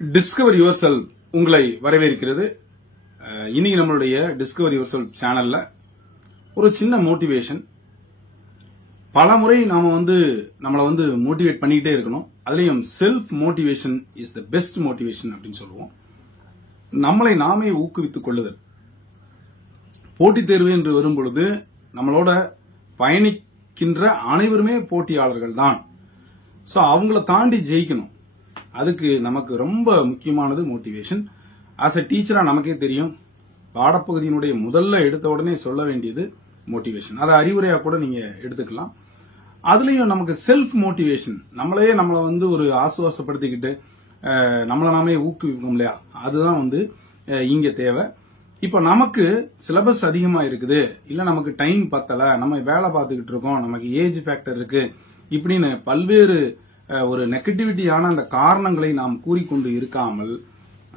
Discover your self உங்களை வரவேற்கிறது. இன்னைக்கு நம்மளுடைய டிஸ்கவர் யுவர் செல்ஃப் சேனல்ல ஒரு சின்ன மோட்டிவேஷன். பல முறை நாம நம்மளை மோட்டிவேட் பண்ணிக்கிட்டே இருக்கணும். அதுலயும் self motivation is the best motivation அப்படின்னு சொல்லுவோம். நம்மளை நாமே ஊக்குவித்துக் கொள்ளுதல். போட்டித் தேர்வு என்று வரும் பொழுது நம்மளோட பயணிக்கின்ற அனைவருமே போட்டியாளர்கள் தான். சோ அவங்கள தாண்டி ஜெயிக்கணும். அதுக்கு நமக்கு ரொம்ப முக்கியமானது மோட்டிவேஷன். ஆஸ் எ டீச்சரா நமக்கே தெரியும், பாடப்பகுதியினுடைய முதல்ல எடுத்த உடனே சொல்ல வேண்டியது மோட்டிவேஷன். அதை அறிவுரையா கூட நீங்க எடுத்துக்கலாம். அதுலயும் நமக்கு செல்ஃப் மோட்டிவேஷன், நம்மளை ஒரு ஆசுவாசப்படுத்திக்கிட்டு நம்மள நாமே ஊக்குவிக்கணும் இல்லையா, அதுதான் இங்க தேவை. இப்ப நமக்கு சிலபஸ் அதிகமா இருக்குது, இல்ல நமக்கு டைம் பத்தல, நம்ம வேலை பார்த்துக்கிட்டு இருக்கோம், நமக்கு ஏஜ் ஃபேக்டர் இருக்கு, இப்படின்னு பல்வேறு ஒரு நெகட்டிவிட்டியான அந்த காரணங்களை நாம் கூறிக்கொண்டு இருக்காமல்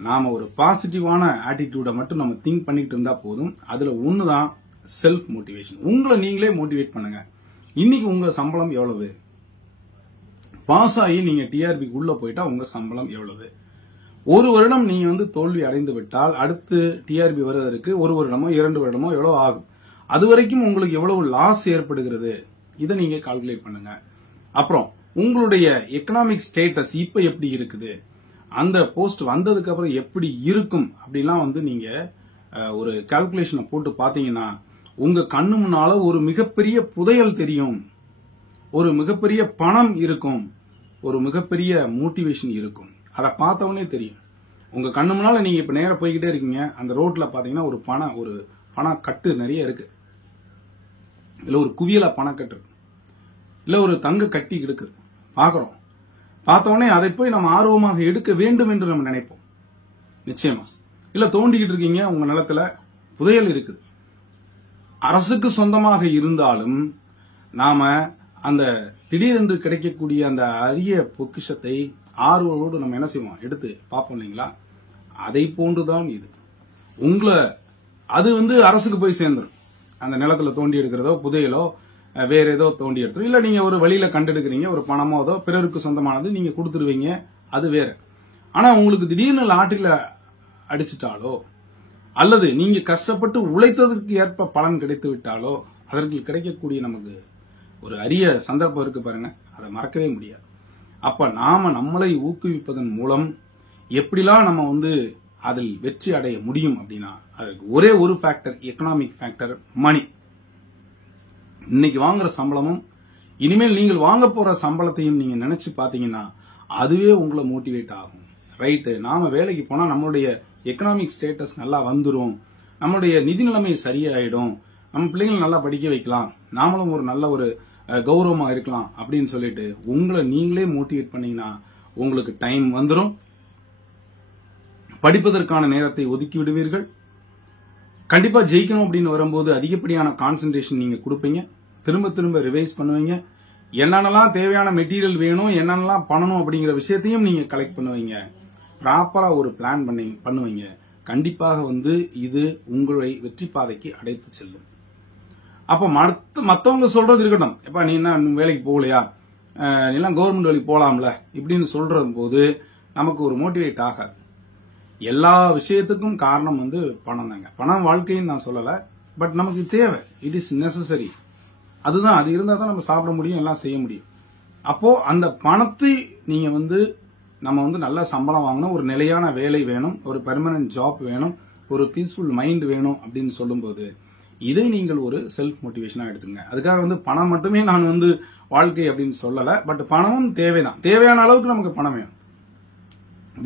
நாம ஒரு பாசிட்டிவான ஆட்டிடியூட மட்டும் நம்ம திங்க் பண்ணிட்டு இருந்தா போதும். அதுல ஒண்ணுதான் செல்ஃப் மோட்டிவேஷன். உங்களை நீங்களே மோட்டிவேட் பண்ணுங்க. இன்னைக்கு உங்க சம்பளம் எவ்வளவு? பாஸ் ஆகி நீங்க டிஆர்பிக்கு உள்ள போயிட்டா உங்க சம்பளம் எவ்வளவு? ஒரு வருடம் நீங்க தோல்வி அடைந்து விட்டால் அடுத்து டிஆர்பி வருவதற்கு ஒரு வருடமோ 2 வருடமோ எவ்வளவு ஆகும்? அது வரைக்கும் உங்களுக்கு எவ்வளவு லாஸ் ஏற்படுகிறது? இதை நீங்க கால்குலேட் பண்ணுங்க. அப்புறம் உங்களுடைய எக்கனாமிக் ஸ்டேட்டஸ் இப்ப எப்படி இருக்குது, அந்த போஸ்ட் வந்ததுக்கு அப்புறம் எப்படி இருக்கும் அப்படிலாம் நீங்க ஒரு கால்குலேஷனை போட்டு பாத்தீங்கன்னா உங்க கண்ணு முன்னால ஒரு மிகப்பெரிய புதையல் தெரியும், ஒரு மிகப்பெரிய பணம் இருக்கும், ஒரு மிகப்பெரிய மோட்டிவேஷன் இருக்கும். அதை பார்த்தவனே தெரியும். உங்க கண்ணு முன்னால நீங்க இப்ப நேரம் போய்கிட்டே இருக்கீங்க, அந்த ரோட்ல பாத்தீங்கன்னா ஒரு பண கட்டு நிறைய இருக்கு, இல்ல ஒரு குவியல பணக்கட்டு இருக்கு, இல்ல ஒரு தங்க கட்டி இருக்குது, பாக்குறோம். பார்த்தவொடனே அதை போய் நம்ம ஆர்வமாக எடுக்க வேண்டும் என்று நம்ம நினைப்போம். நிச்சயமா. இல்ல தோண்டிக்கிட்டு இருக்கீங்க, உங்க நிலத்துல புதையல் இருக்குது. அரசுக்கு சொந்தமாக இருந்தாலும் நாம அந்த திடீரென்று கிடைக்கக்கூடிய அந்த அரிய பொக்கிஷத்தை ஆர்வத்தோடு நம்ம என்ன செய்வோம், எடுத்து பார்ப்போம் இல்லைங்களா? அதை போன்றுதான் இது. அது அரசுக்கு போய் சேர்ந்துடும். அந்த நிலத்துல தோண்டி எடுக்கிறதோ புதையலோ வேற ஏதோ தோண்டி எடுத்துரும். இல்ல நீங்க ஒரு வழியில கண்டெடுக்கிறீங்க, ஒரு பணமோ ஏதோ பிறருக்கு சொந்தமானது நீங்க கொடுத்துருவீங்க, அது வேற. ஆனா உங்களுக்கு திடீர்னு லாட்டரியில அடிச்சிட்டாலோ அல்லது நீங்க கஷ்டப்பட்டு உழைத்ததற்கு ஏற்ப பலன் கிடைத்து விட்டாலோ அதற்கு கிடைக்கக்கூடிய நமக்கு ஒரு அரிய சந்தர்ப்பம் இருக்கு பாருங்க, அதை மறக்கவே முடியாது. அப்ப நாம நம்மளை ஊக்குவிப்பதன் மூலம் எப்படிலாம் நம்ம அதில் வெற்றி அடைய முடியும் அப்படின்னா அதுக்கு ஒரே ஒரு ஃபேக்டர், எக்கனாமிக் ஃபேக்டர், மணி. இன்னைக்கு வாங்குற சம்பளமும் இனிமேல் நீங்கள் வாங்க போற சம்பளத்தையும் நீங்க நினைச்சு பாத்தீங்கன்னா அதுவே உங்களை மோட்டிவேட் ஆகும். ரைட்டு, நாம வேலைக்கு போனா நம்மளுடைய எக்கனாமிக் ஸ்டேட்டஸ் நல்லா வந்துரும், நம்மளுடைய நிதி நிலைமை சரியாயிடும், நம்ம பிள்ளைங்களை நல்லா படிக்க வைக்கலாம், நாமளும் ஒரு நல்ல ஒரு கௌரவமா இருக்கலாம் அப்படின்னு சொல்லிட்டு உங்களை நீங்களே மோட்டிவேட் பண்ணீங்கன்னா உங்களுக்கு டைம் வந்துடும், படிப்பதற்கான நேரத்தை ஒதுக்கி விடுவீர்கள். கண்டிப்பா ஜெயிக்கணும் அப்படின்னு வரும்போது அதிகப்படியான கான்சென்ட்ரேஷன் நீங்க கொடுப்பீங்க, திரும்ப திரும்ப ரிவைஸ் பண்ணுவீங்க, என்னென்னலாம் தேவையான மெட்டீரியல் வேணும், என்னென்னலாம் பண்ணணும் அப்படிங்கிற விஷயத்தையும் நீங்க கலெக்ட் பண்ணுவீங்க, ப்ராப்பரா ஒரு பிளான் பண்ணுவீங்க. கண்டிப்பாக இது உங்களை வெற்றி பாதைக்கு அடைத்து செல்லும். அப்ப மத்தவங்க சொல்றது இருக்கட்டும், எப்ப நீ என்ன வேலைக்கு போகலையா, நீ எல்லாம் கவர்மெண்ட் வேலைக்கு போலாம்ல இப்படின்னு சொல்ற போது நமக்கு ஒரு மோட்டிவேட் ஆகாது. எல்லா விஷயத்துக்கும் காரணம் பணம் தாங்க. பணம் வாழ்க்கைன்னு நான் சொல்லல, பட் நமக்கு தேவை, இட் இஸ் நெசசரி. அதுதான், அது இருந்தா தான் நம்ம சாப்பிட முடியும், எல்லாம் செய்ய முடியும். அப்போ அந்த பணத்தை நீங்க நம்ம நல்ல சம்பளம் வாங்கணும், ஒரு நிலையான வேலை வேணும், ஒரு பெர்மனன்ட் ஜாப் வேணும், ஒரு பீஸ்ஃபுல் மைண்ட் வேணும் அப்படின்னு சொல்லும்போது இதை நீங்கள் ஒரு செல்ஃப் மோட்டிவேஷனா எடுத்துங்க. அதுக்காக பணம் மட்டுமே நான் வாழ்க்கை அப்படின்னு சொல்லல, பட் பணமும் தேவைதான். தேவையான அளவுக்கு நமக்கு பணம் வேணும்.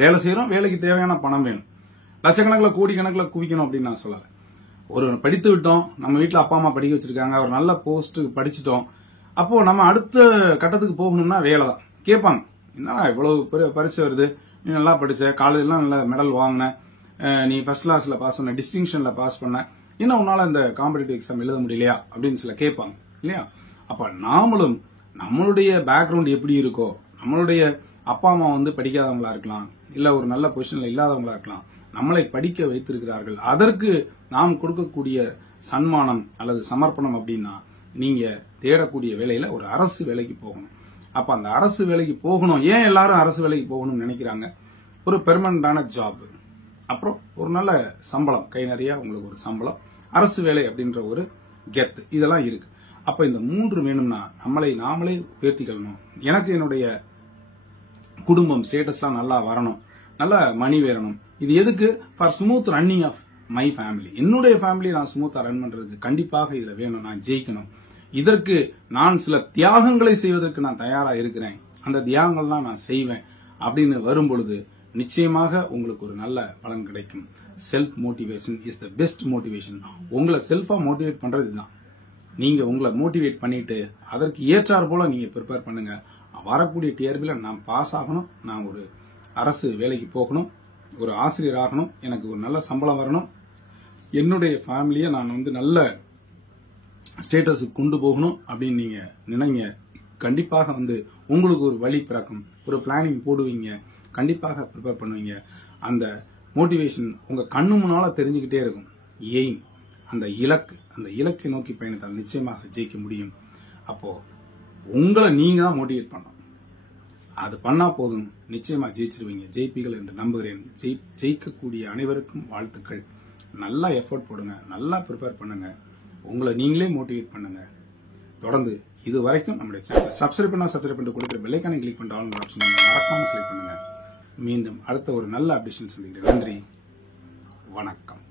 வேலை செய்யறோம், வேலைக்கு தேவையான பணம் வேணும். லட்சக்கணக்கில் கோடிக்கணக்கில் குவிக்கணும் அப்படின்னு நான் சொல்லல. ஒரு படித்து விட்டோம், நம்ம வீட்டுல அப்பா அம்மா படிக்க வச்சிருக்காங்க, ஒரு நல்ல போஸ்ட் படிச்சுட்டோம், அப்போ நம்ம அடுத்த கட்டத்துக்கு போகணும்னா வேலை தான். கேட்பாங்க, என்னடா இவ்வளவு பரிசு வருது, நீ நல்லா படிச்ச, காலேஜ்லாம் நல்ல மெடல் வாங்கின, நீ ஃபர்ஸ்ட் கிளாஸ்ல பாஸ் பண்ண, டிஸ்டிங்ஷன்ல பாஸ் பண்ண, இன்னும் உன்னால இந்த காம்படிட்டிவ் எக்ஸாம் எழுத முடியலையா அப்படின்னு சில கேட்பாங்க இல்லையா? அப்ப நாமளும் நம்மளுடைய பேக்ரவுண்ட் எப்படி இருக்கோ, நம்மளுடைய அப்பா அம்மா படிக்காதவங்களா இருக்கலாம், இல்ல ஒரு நல்ல பொசிஷன்ல இல்லாதவங்களா இருக்கலாம், நம்மளை படிக்க வைத்திருக்கிறார்கள், அதற்கு நாம் கொடுக்கக்கூடிய சன்மானம் அல்லது சமர்ப்பணம் அப்படின்னா நீங்க தேடக்கூடிய வேலையில ஒரு அரசு வேலைக்கு போகணும். அப்ப அந்த அரசு வேலைக்கு போகணும். ஏன் எல்லாரும் அரசு வேலைக்கு போகணும்னு நினைக்கிறாங்க? ஒரு பெர்மனண்டான ஜாப், அப்புறம் ஒரு நல்ல சம்பளம், கை நிறைய உங்களுக்கு ஒரு சம்பளம், அரசு வேலை அப்படின்ற ஒரு கெத், இதெல்லாம் இருக்கு. அப்ப இந்த 3 வேணும்னா நம்மளை நாமளே உயர்த்திக்கணும். எனக்கு என்னுடைய குடும்பம் ஸ்டேட்டஸ்லாம் நல்லா வரணும், நல்ல மணி வேறணும். இது எதுக்கு? For smooth running of my family. என்னுடைய ஃபேமிலியை நான் ஸ்மூத்தா ரன் பண்றதுக்கு கண்டிப்பாக இதுல வேணும். நான் ஜெயிக்கணும். இதற்கு நான் சில தியாகங்களை செய்வதற்கு நான் தயாரா இருக்கிறேன். அந்த தியாகங்கள்லாம் நான் செய்வேன் அப்படின்னு வரும் பொழுது நிச்சயமாக உங்களுக்கு ஒரு நல்ல பலன் கிடைக்கும். Self motivation is the best motivation. உங்களை செல்ஃபா மோட்டிவேட் பண்றது இதுதான். நீங்க உங்களை மோட்டிவேட் பண்ணிட்டு அதற்கு ஏற்றாறு போல நீங்க ப்ரிப்பேர் பண்ணுங்க. வரக்கூடிய டிஆர்பில நான் பாஸ் ஆகணும், நான் ஒரு அரசு வேலைக்கு போகணும், ஒரு ஆசிரியர் ஆகணும், எனக்கு ஒரு நல்ல சம்பளம் வரணும், என்னுடைய ஃபேமிலியை நான் நல்ல ஸ்டேட்டஸுக்கு கொண்டு போகணும் அப்படின்னு நீங்க நினைங்க. கண்டிப்பாக உங்களுக்கு ஒரு வழி பிறக்கும், ஒரு பிளானிங் போடுவீங்க, கண்டிப்பாக ப்ரிப்பேர் பண்ணுவீங்க. அந்த மோட்டிவேஷன் உங்க கண்ணு முன்னால தெரிஞ்சுக்கிட்டே இருக்கும். எய்ம், அந்த இலக்கை நோக்கி பயணித்தால் நிச்சயமாக ஜெயிக்க முடியும். அப்போ உங்களை நீங்க தான் மோட்டிவேட் பண்ணணும். அது பண்ணா போதும், நிச்சயமா ஜெயிச்சிருவீங்க, ஜெயிப்பீர்கள் என்று நம்புகிறேன். ஜெயிக்கக்கூடிய அனைவருக்கும் வாழ்த்துக்கள். நல்லா எஃபோர்ட் போடுங்க, நல்லா ப்ரிப்பேர் பண்ணுங்க, உங்களை நீங்களே மோட்டிவேட் பண்ணுங்க. தொடர்ந்து இது வரைக்கும் நம்முடைய சேனல் சப்ஸ்கிரைப் பண்ணிட்டு கொடுக்குற பெல் ஐகானை கிளிக் பண்ணிட்டு ஆல் ஆப்ஷன் மறக்காம செலக்ட் பண்ணுங்க. மீண்டும் அடுத்த ஒரு நல்ல அப்டேஷன் சந்திக்கிறேன். நன்றி, வணக்கம்.